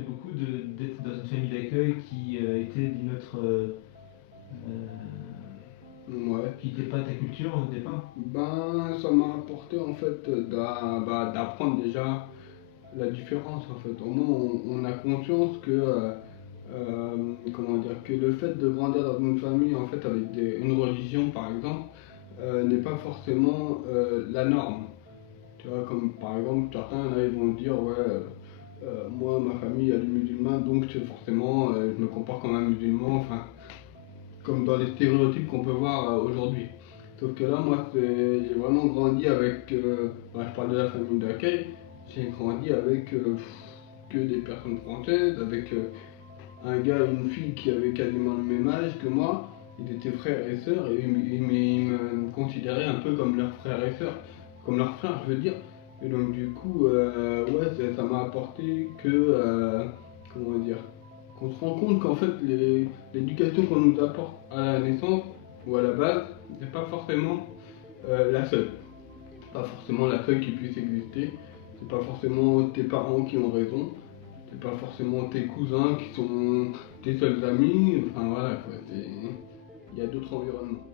apporté beaucoup d'être dans une famille d'accueil qui était d'une autre. Ouais. Qui n'était pas ta culture au départ. Ben, ça m'a apporté en fait d'apprendre déjà la différence en fait. Au moins, on a conscience que, comment dire, que le fait de grandir dans une famille en fait avec une religion par exemple n'est pas forcément la norme. Tu vois, comme par exemple, certains là, ils vont dire, ouais, moi, ma famille, elle est musulmane, donc c'est forcément, je me comporte comme un musulman, enfin, comme dans les stéréotypes qu'on peut voir aujourd'hui. Sauf que là, moi, j'ai vraiment grandi avec, bah, je parle de la famille d'accueil, j'ai grandi avec que des personnes françaises, avec un gars et une fille qui avaient quasiment le même âge que moi. Ils étaient frères et sœurs et ils me considéraient un peu comme leurs frères et sœurs, comme leurs frères, je veux dire. Et donc, du coup, ouais, ça m'a apporté que, comment dire, qu'on se rend compte qu'en fait, l'éducation qu'on nous apporte à la naissance ou à la base n'est pas forcément la seule. Pas forcément la seule qui puisse exister. C'est pas forcément tes parents qui ont raison. C'est pas forcément tes cousins qui sont tes seuls amis. Enfin voilà quoi. Il y a d'autres environnements.